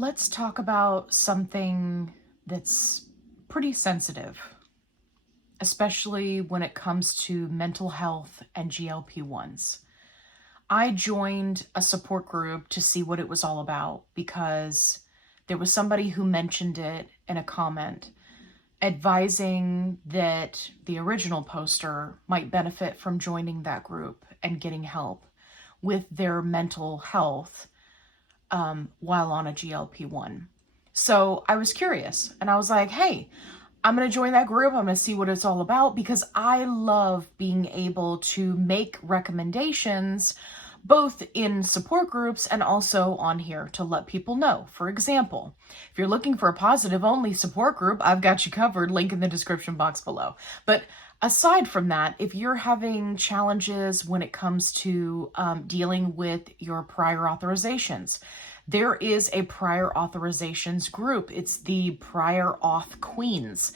Let's talk about something that's pretty sensitive, especially when it comes to mental health and GLP-1s. I joined a support group to see what it was all about because there was somebody who mentioned it in a comment advising that the original poster might benefit from joining that group and getting help with their mental health while on a GLP-1. So I was curious and I was like, hey, I'm going to join that group. I'm going to see what it's all about because I love being able to make recommendations both in support groups and also on here to let people know. For example, if you're looking for a positive only support group, I've got you covered, link in the description box below. But aside from that, if you're having challenges when it comes to dealing with your prior authorizations, there is a prior authorizations group. It's the Prior Auth Queens,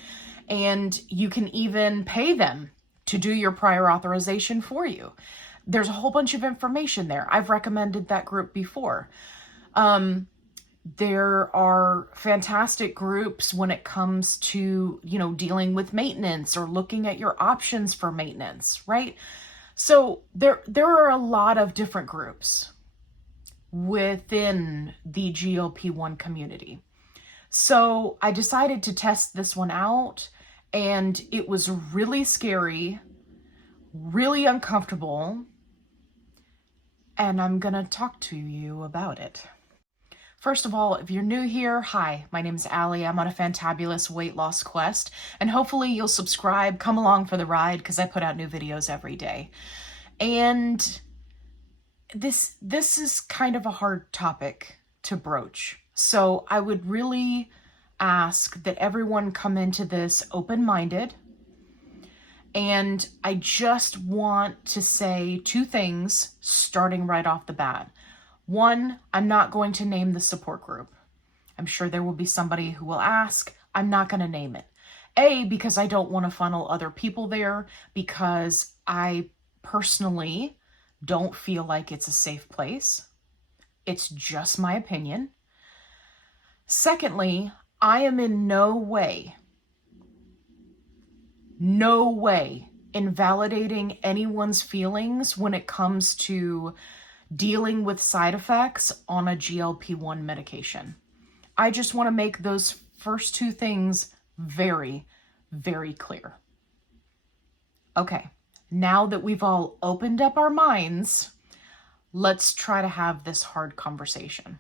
and you can even pay them to do your prior authorization for you. There's a whole bunch of information there. I've recommended that group before. There are fantastic groups when it comes to, dealing with maintenance or looking at your options for maintenance, right? So there are a lot of different groups within the GLP-1 community. So I decided to test this one out, and it was really scary, really uncomfortable, and I'm gonna talk to you about it. First of all, if you're new here, hi, my name is Allie. I'm on a fantabulous weight loss quest, and hopefully you'll subscribe, come along for the ride, because I put out new videos every day. And this is kind of a hard topic to broach. So I would really ask that everyone come into this open-minded. And I just want to say two things starting right off the bat. One, I'm not going to name the support group. I'm sure there will be somebody who will ask. I'm not going to name it. A, because I don't want to funnel other people there, because I personally don't feel like it's a safe place. It's just my opinion. Secondly, I am in no way invalidating anyone's feelings when it comes to dealing with side effects on a GLP-1 medication. I just want to make those first two things very, very clear. Okay, now that we've all opened up our minds, let's try to have this hard conversation.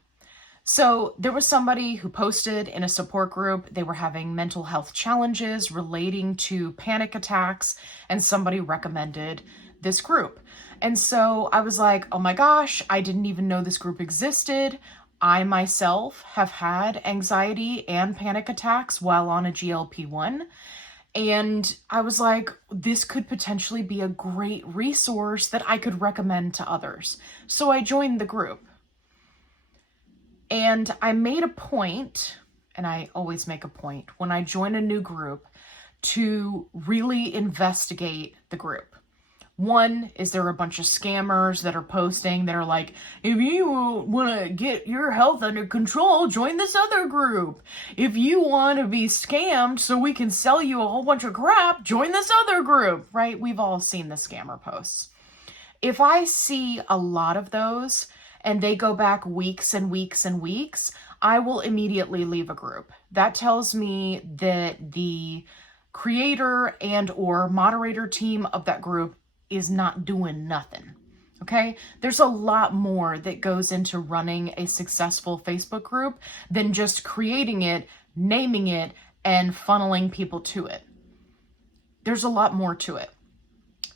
So there was somebody who posted in a support group, they were having mental health challenges relating to panic attacks, and somebody recommended this group. And so I was like, oh my gosh, I didn't even know this group existed. I myself have had anxiety and panic attacks while on a GLP-1. And I was like, this could potentially be a great resource that I could recommend to others. So I joined the group. And I made a point, and I always make a point when I join a new group, to really investigate the group. One, is there a bunch of scammers that are posting that are like, if you want to get your health under control, join this other group. If you want to be scammed so we can sell you a whole bunch of crap, join this other group, right? We've all seen the scammer posts. If I see a lot of those, and they go back weeks and weeks and weeks, I will immediately leave a group. That tells me that the creator and or moderator team of that group is not doing nothing, okay? There's a lot more that goes into running a successful Facebook group than just creating it, naming it, and funneling people to it. There's a lot more to it.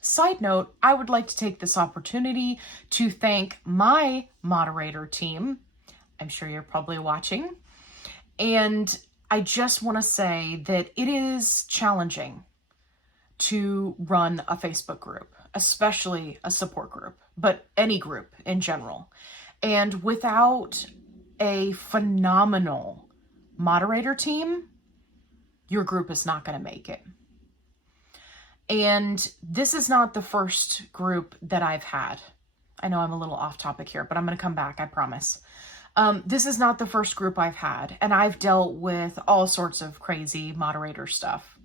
Side note, I would like to take this opportunity to thank my moderator team. I'm sure you're probably watching. And I just want to say that it is challenging to run a Facebook group, especially a support group, but any group in general. And without a phenomenal moderator team, your group is not going to make it. And this is not the first group that I've had. I know I'm a little off topic here, but I'm going to come back, I promise. This is not the first group I've had, and I've dealt with all sorts of crazy moderator stuff.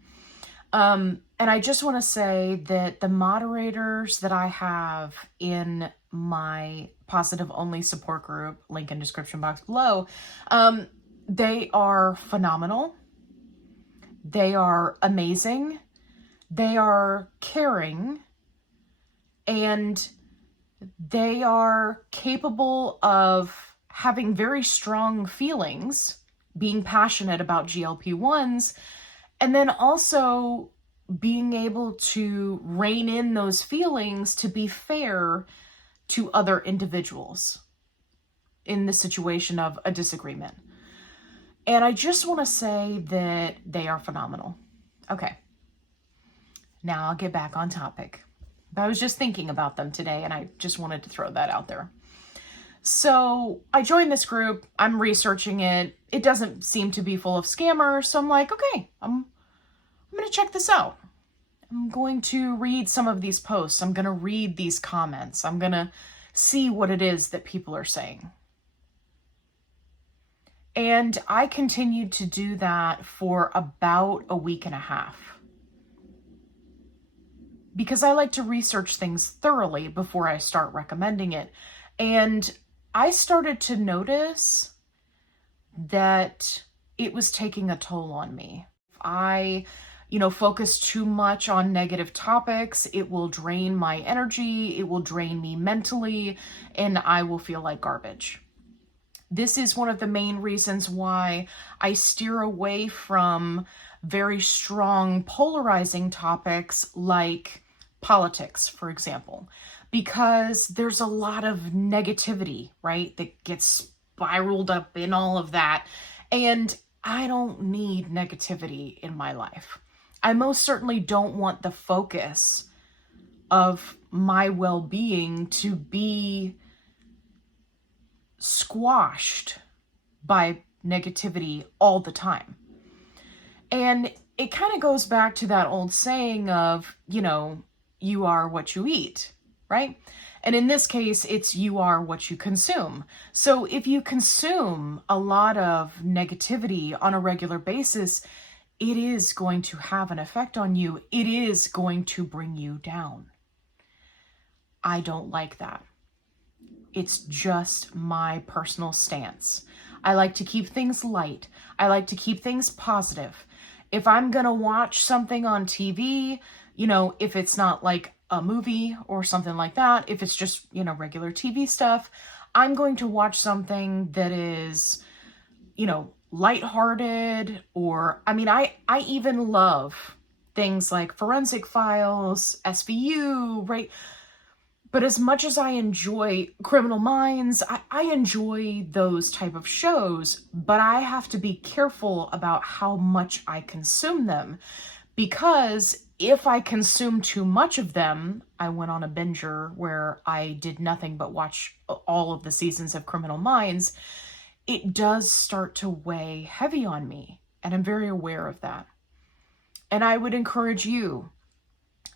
And I just want to say that the moderators that I have in my positive only support group, link in description box below, they are phenomenal. They are amazing. They are caring, and they are capable of having very strong feelings, being passionate about GLP-1s, and then also being able to rein in those feelings to be fair to other individuals in the situation of a disagreement. And I just want to say that they are phenomenal. Okay, now I'll get back on topic. But I was just thinking about them today, and I just wanted to throw that out there. So I joined this group. I'm researching it. It doesn't seem to be full of scammers. So I'm like, okay, I'm going to check this out. I'm going to read some of these posts. I'm going to read these comments. I'm going to see what it is that people are saying. And I continued to do that for about a week and a half, because I like to research things thoroughly before I start recommending it. And I started to notice that it was taking a toll on me. If I, focus too much on negative topics, it will drain my energy, it will drain me mentally, and I will feel like garbage. This is one of the main reasons why I steer away from very strong polarizing topics like politics, for example, because there's a lot of negativity, right, that gets spiraled up in all of that. And I don't need negativity in my life. I most certainly don't want the focus of my well-being to be squashed by negativity all the time. And it kind of goes back to that old saying of, you are what you eat, right? And in this case, it's you are what you consume. So if you consume a lot of negativity on a regular basis, it is going to have an effect on you. It is going to bring you down. I don't like that. It's just my personal stance. I like to keep things light. I like to keep things positive. If I'm going to watch something on TV, if it's not like a movie or something like that, if it's just, regular TV stuff, I'm going to watch something that is, lighthearted, or, I even love things like Forensic Files, SVU, right? But as much as I enjoy Criminal Minds, I enjoy those type of shows, but I have to be careful about how much I consume them, because if I consume too much of them, I went on a binger where I did nothing but watch all of the seasons of Criminal Minds, it does start to weigh heavy on me, and I'm very aware of that. And I would encourage you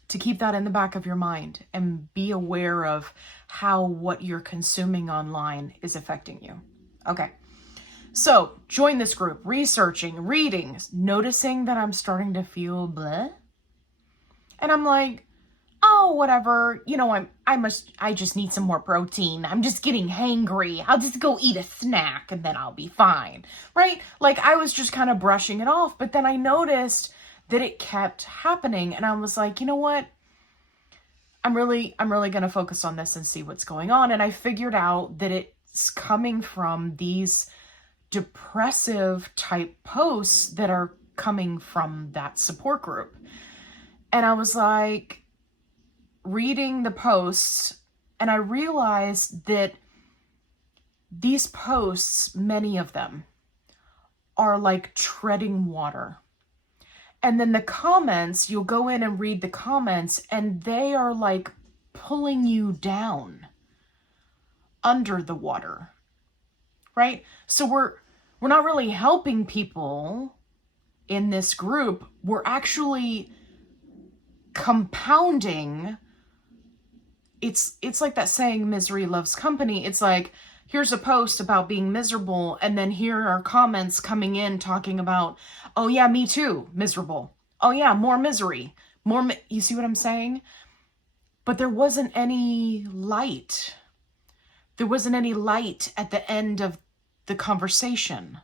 to keep that in the back of your mind and be aware of how what you're consuming online is affecting you. Okay, so join this group, researching, reading, noticing that I'm starting to feel bleh. And I'm like, oh, whatever, I just need some more protein. I'm just getting hangry. I'll just go eat a snack and then I'll be fine, right? Like, I was just kind of brushing it off, but then I noticed that it kept happening. And I was like, you know what? I'm really going to focus on this and see what's going on. And I figured out that it's coming from these depressive type posts that are coming from that support group. And I was like reading the posts, and I realized that these posts, many of them, are like treading water. And then the comments, you'll go in and read the comments, and they are like pulling you down under the water, right? So we're not really helping people in this group. We're actually compounding. It's like that saying, misery loves company. It's like here's a post about being miserable, and then here are comments coming in talking about, oh yeah, me too, miserable. Oh yeah, more misery. You see what I'm saying? But there wasn't any light. There wasn't any light at the end of the conversation.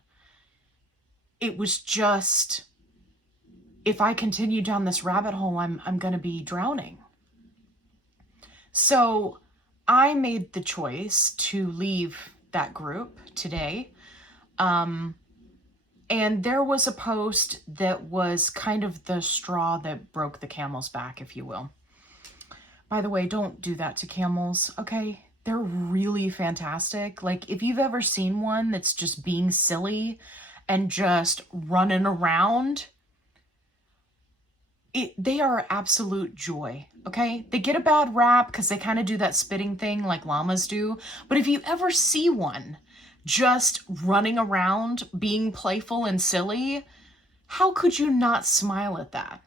It was just, if I continue down this rabbit hole, I'm going to be drowning. So I made the choice to leave that group today. And there was a post that was kind of the straw that broke the camel's back, if you will. By the way, don't do that to camels, okay? They're really fantastic. Like, if you've ever seen one that's just being silly and just running around, they are absolute joy, okay? They get a bad rap because they kind of do that spitting thing like llamas do. But if you ever see one just running around, being playful and silly, how could you not smile at that?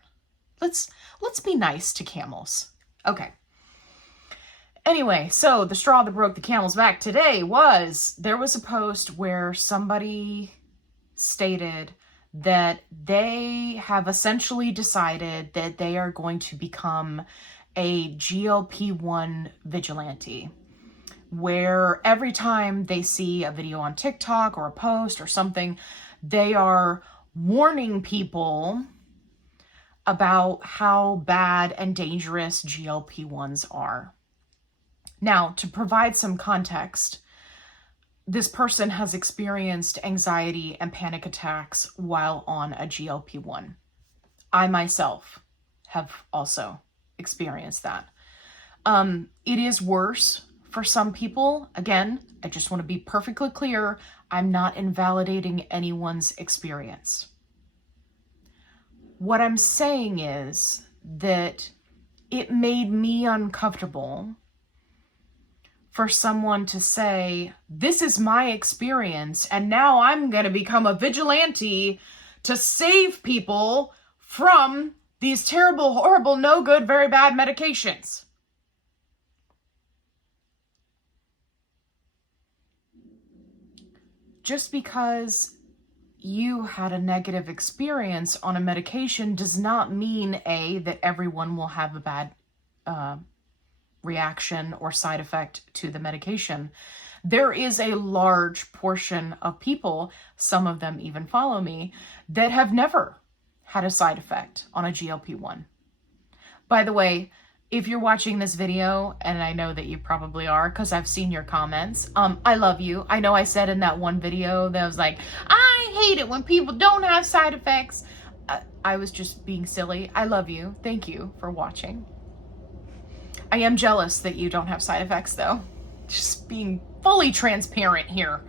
Let's be nice to camels. Okay. Anyway, so the straw that broke the camel's back today was, there was a post where somebody stated that they have essentially decided that they are going to become a GLP-1 vigilante, where every time they see a video on TikTok or a post or something, they are warning people about how bad and dangerous GLP-1s are. Now, to provide some context, this person has experienced anxiety and panic attacks while on a GLP-1. I myself have also experienced that. It is worse for some people. Again, I just want to be perfectly clear. I'm not invalidating anyone's experience. What I'm saying is that it made me uncomfortable for someone to say, this is my experience, and now I'm going to become a vigilante to save people from these terrible, horrible, no good, very bad medications. Just because you had a negative experience on a medication does not mean, A, that everyone will have a bad reaction or side effect to the medication. There is a large portion of people, some of them even follow me, that have never had a side effect on a GLP-1. By the way, if you're watching this video, and I know that you probably are because I've seen your comments, I love you. I know I said in that one video that I was like, I hate it when people don't have side effects. I was just being silly. I love you. Thank you for watching. I am jealous that you don't have side effects, though. Just being fully transparent here.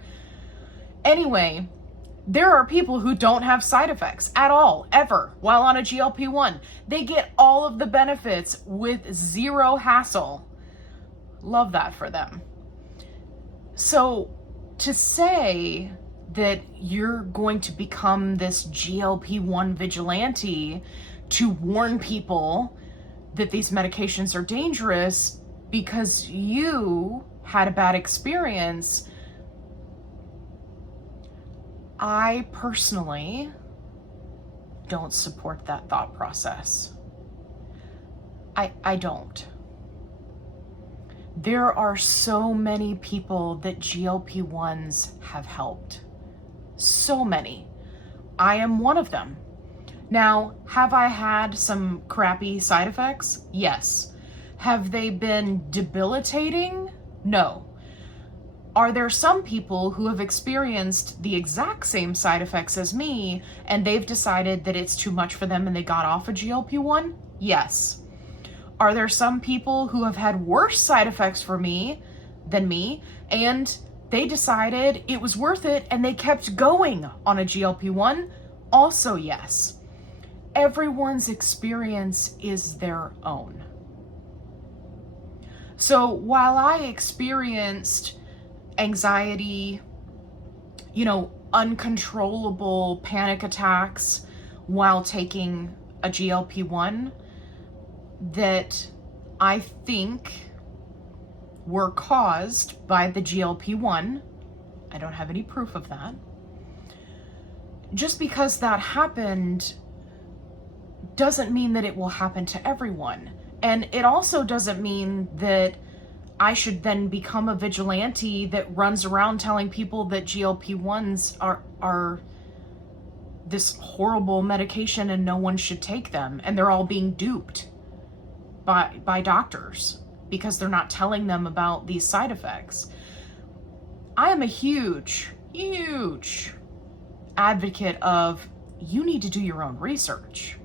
Anyway, there are people who don't have side effects at all, ever, while on a GLP-1. They get all of the benefits with zero hassle. Love that for them. So to say that you're going to become this GLP-1 vigilante to warn people that these medications are dangerous because you had a bad experience, I personally don't support that thought process. I don't. There are so many people that GLP-1s have helped. So many. I am one of them. Now, have I had some crappy side effects? Yes. Have they been debilitating? No. Are there some people who have experienced the exact same side effects as me and they've decided that it's too much for them and they got off a GLP-1? Yes. Are there some people who have had worse side effects than me and they decided it was worth it and they kept going on a GLP-1? Also yes. Everyone's experience is their own. So while I experienced anxiety, uncontrollable panic attacks while taking a GLP-1, that I think were caused by the GLP-1. I don't have any proof of that. Just because that happened doesn't mean that it will happen to everyone. And it also doesn't mean that I should then become a vigilante that runs around telling people that GLP-1s are this horrible medication and no one should take them, and they're all being duped by doctors because they're not telling them about these side effects. I am a huge advocate of, you need to do your own research.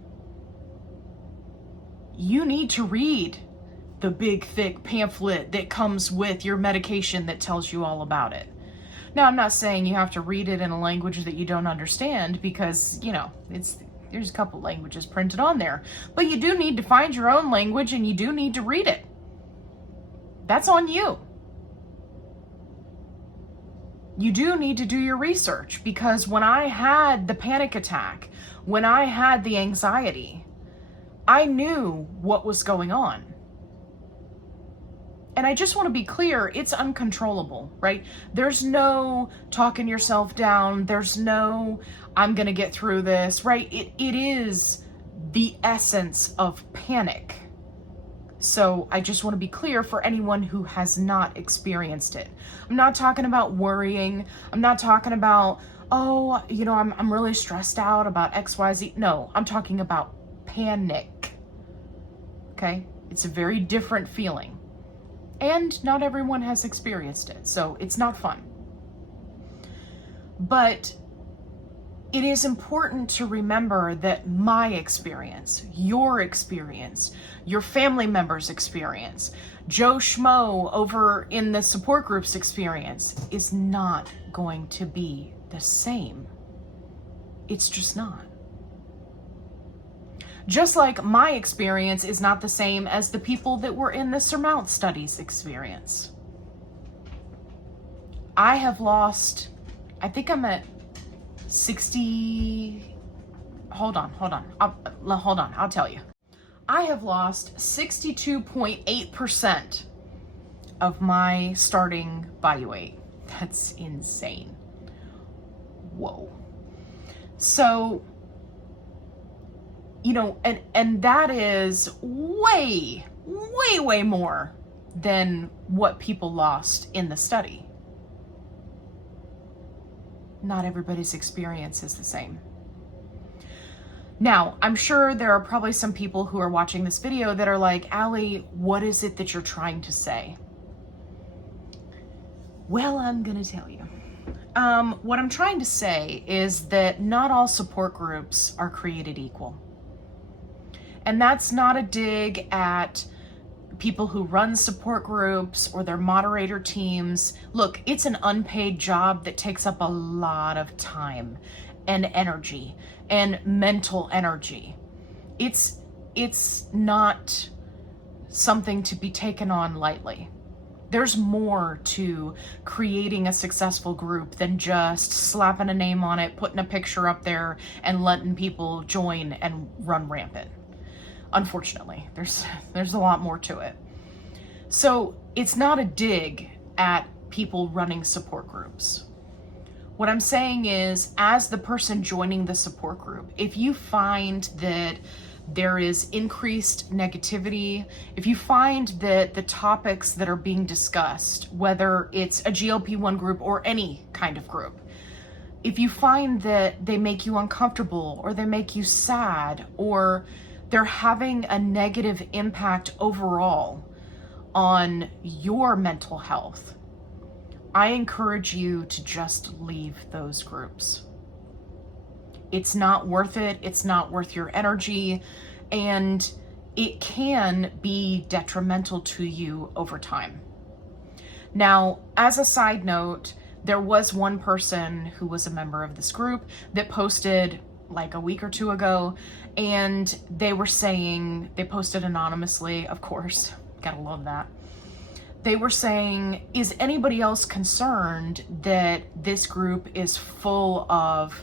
You need to read the big thick pamphlet that comes with your medication that tells you all about it. Now, I'm not saying you have to read it in a language that you don't understand, because, you know, there's a couple languages printed on there. But you do need to find your own language, and you do need to read it. That's on you. You do need to do your research, because when I had the panic attack, when I had the anxiety, I knew what was going on. And I just want to be clear, it's uncontrollable, right? There's no talking yourself down. There's no, I'm going to get through this, right? It is the essence of panic. So I just want to be clear for anyone who has not experienced it. I'm not talking about worrying. I'm not talking about, oh, you know, I'm really stressed out about XYZ. No, I'm talking about panic. Okay? It's a very different feeling. And not everyone has experienced it, so it's not fun. But it is important to remember that my experience, your family member's experience, Joe Schmo over in the support group's experience is not going to be the same. It's just not. Just like my experience is not the same as the people that were in the Surmount study's experience. I have lost, I think I'm at 60, hold on, I'll tell you. I have lost 62.8% of my starting body weight. That's insane. Whoa. So, you know, and that is way more than what people lost in the study. Not everybody's experience is the same. Now, I'm sure there are probably some people who are watching this video that are like, Allie, what is it that you're trying to say? Well, I'm gonna tell you. What I'm trying to say is that not all support groups are created equal. And that's not a dig at people who run support groups or their moderator teams. Look, it's an unpaid job that takes up a lot of time and energy and mental energy. It's not something to be taken on lightly. There's more to creating a successful group than just slapping a name on it, putting a picture up there, and letting people join and run rampant. Unfortunately, there's a lot more to it. So it's not a dig at people running support groups. What I'm saying is, as the person joining the support group, if you find that there is increased negativity, if you find that the topics that are being discussed, whether it's a GLP-1 group or any kind of group, if you find that they make you uncomfortable or they make you sad or they're having a negative impact overall on your mental health, I encourage you to just leave those groups. It's not worth it. It's not worth your energy, and it can be detrimental to you over time. Now, as a side note, there was one person who was a member of this group that posted like a week or two ago, and they were saying, they posted anonymously, of course, gotta love that. They were saying, is anybody else concerned that this group is full of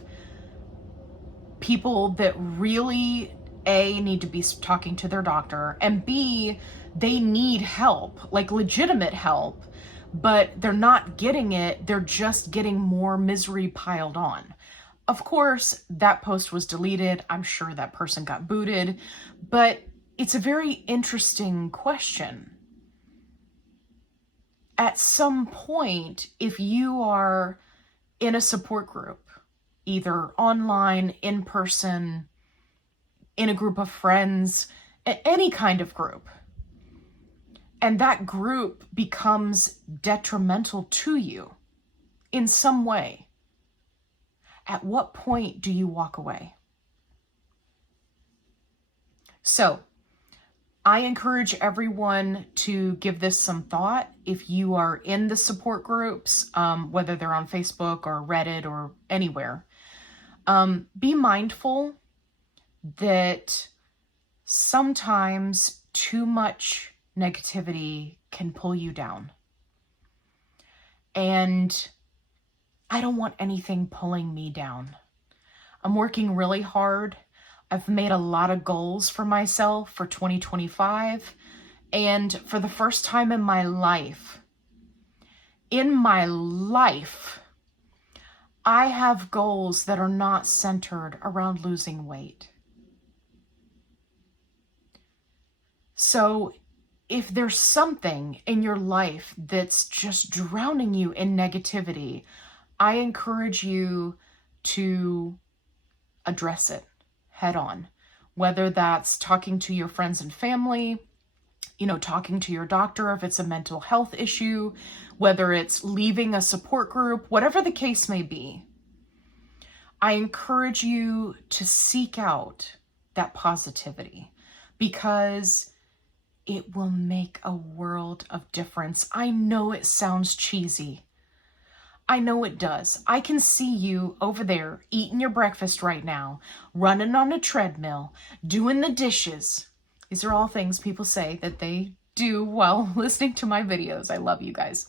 people that really A, need to be talking to their doctor, and B, they need help, like legitimate help, but they're not getting it. They're just getting more misery piled on. Of course, that post was deleted. I'm sure that person got booted, but it's a very interesting question. At some point, if you are in a support group, either online, in person, in a group of friends, any kind of group, and that group becomes detrimental to you in some way, at what point do you walk away? So, I encourage everyone to give this some thought. If you are in the support groups, whether they're on Facebook or Reddit or anywhere, be mindful that sometimes too much negativity can pull you down. And I don't want anything pulling me down. I'm working really hard. I've made a lot of goals for myself for 2025. And for the first time in my life, I have goals that are not centered around losing weight. So if there's something in your life that's just drowning you in negativity, I encourage you to address it head on, whether that's talking to your friends and family, talking to your doctor if it's a mental health issue, whether it's leaving a support group, whatever the case may be. I encourage you to seek out that positivity because it will make a world of difference. I know it sounds cheesy. I know it does. I can see you over there eating your breakfast right now, running on a treadmill, doing the dishes. These are all things people say that they do while listening to my videos. I love you guys.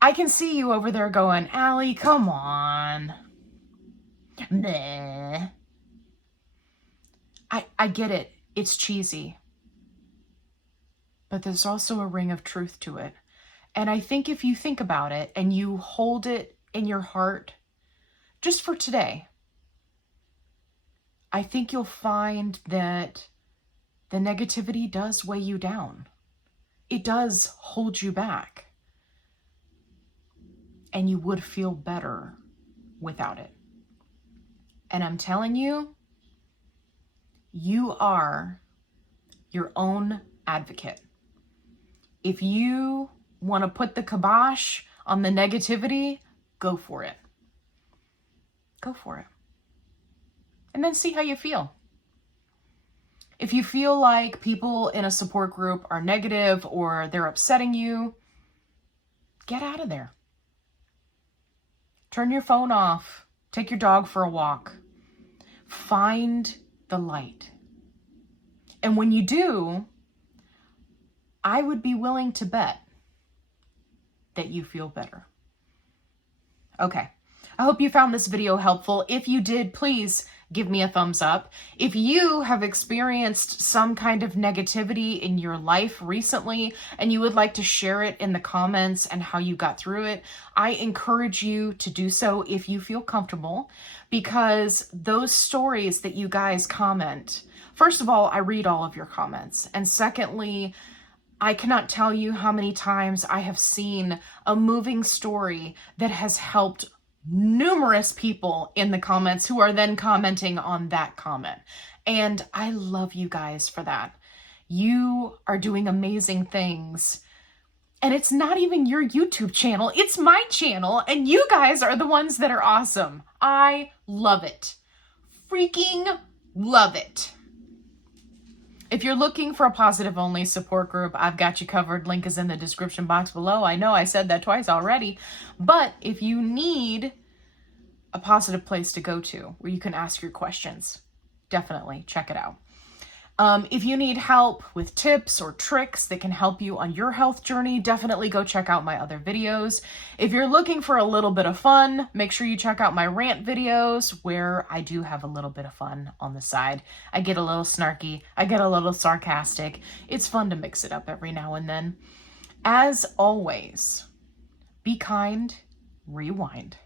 I can see you over there going, Allie, come on. Meh. I get it. It's cheesy. But there's also a ring of truth to it. And I think if you think about it and you hold it in your heart, just for today, I think you'll find that the negativity does weigh you down. It does hold you back. And you would feel better without it. And I'm telling you, you are your own advocate. If you want to put the kibosh on the negativity, go for it. Go for it. And then see how you feel. If you feel like people in a support group are negative or they're upsetting you, get out of there. Turn your phone off. Take your dog for a walk. Find the light. And when you do, I would be willing to bet that you feel better. Okay, I hope you found this video helpful. If you did, please give me a thumbs up. If you have experienced some kind of negativity in your life recently and you would like to share it in the comments and how you got through it, I encourage you to do so if you feel comfortable, because those stories that you guys comment, first of all, I read all of your comments. And secondly, I cannot tell you how many times I have seen a moving story that has helped numerous people in the comments who are then commenting on that comment. And I love you guys for that. You are doing amazing things. And it's not even your YouTube channel, it's my channel. And you guys are the ones that are awesome. I love it. Freaking love it. If you're looking for a positive-only support group, I've got you covered. Link is in the description box below. I know I said that twice already. But if you need a positive place to go to where you can ask your questions, definitely check it out. If you need help with tips or tricks that can help you on your health journey, definitely go check out my other videos. If you're looking for a little bit of fun, make sure you check out my rant videos where I do have a little bit of fun on the side. I get a little snarky, I get a little sarcastic. It's fun to mix it up every now and then. As always, be kind, rewind.